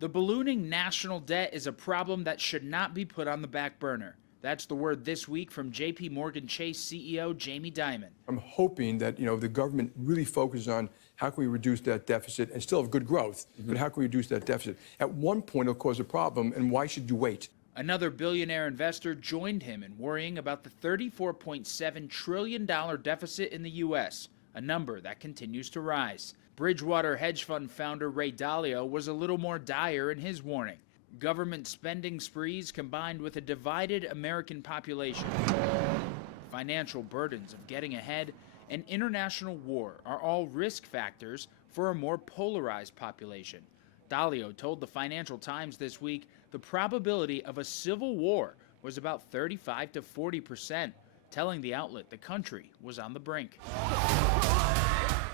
The ballooning national debt is a problem that should not be put on the back burner. That's the word this week from JP Morgan Chase CEO Jamie Dimon. I'm hoping that, the government really focuses on how can we reduce that deficit and still have good growth, but how can we reduce that deficit? At one point, it'll cause a problem, and why should you wait? Another billionaire investor joined him in worrying about the $34.7 trillion deficit in the U.S., a number that continues to rise. Bridgewater hedge fund founder Ray Dalio was a little more dire in his warning. Government spending sprees combined with a divided American population, financial burdens of getting ahead, and international war are all risk factors for a more polarized population. Dalio told the Financial Times this week the probability of a civil war was about 35 to 40%, telling the outlet the country was on the brink.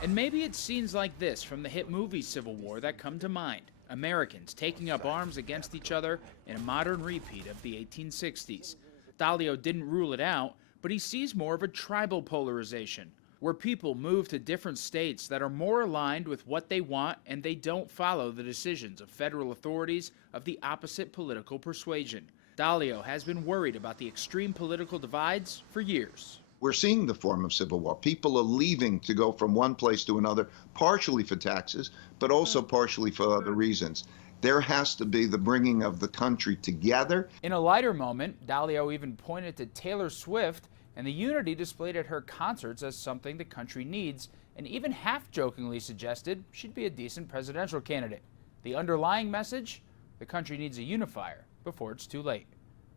And maybe it's scenes like this from the hit movie Civil War that come to mind. Americans taking up arms against each other in a modern repeat of the 1860s. Dalio didn't rule it out, but he sees more of a tribal polarization, where people move to different states that are more aligned with what they want and they don't follow the decisions of federal authorities of the opposite political persuasion. Dalio has been worried about the extreme political divides for years. We're seeing the form of civil war. People are leaving to go from one place to another, partially for taxes, but also partially for other reasons. There has to be the bringing of the country together. In a lighter moment, Dalio even pointed to Taylor Swift and the unity displayed at her concerts as something the country needs, and even half-jokingly suggested she'd be a decent presidential candidate. The underlying message? The country needs a unifier before it's too late.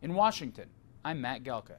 In Washington, I'm Matt Gelka.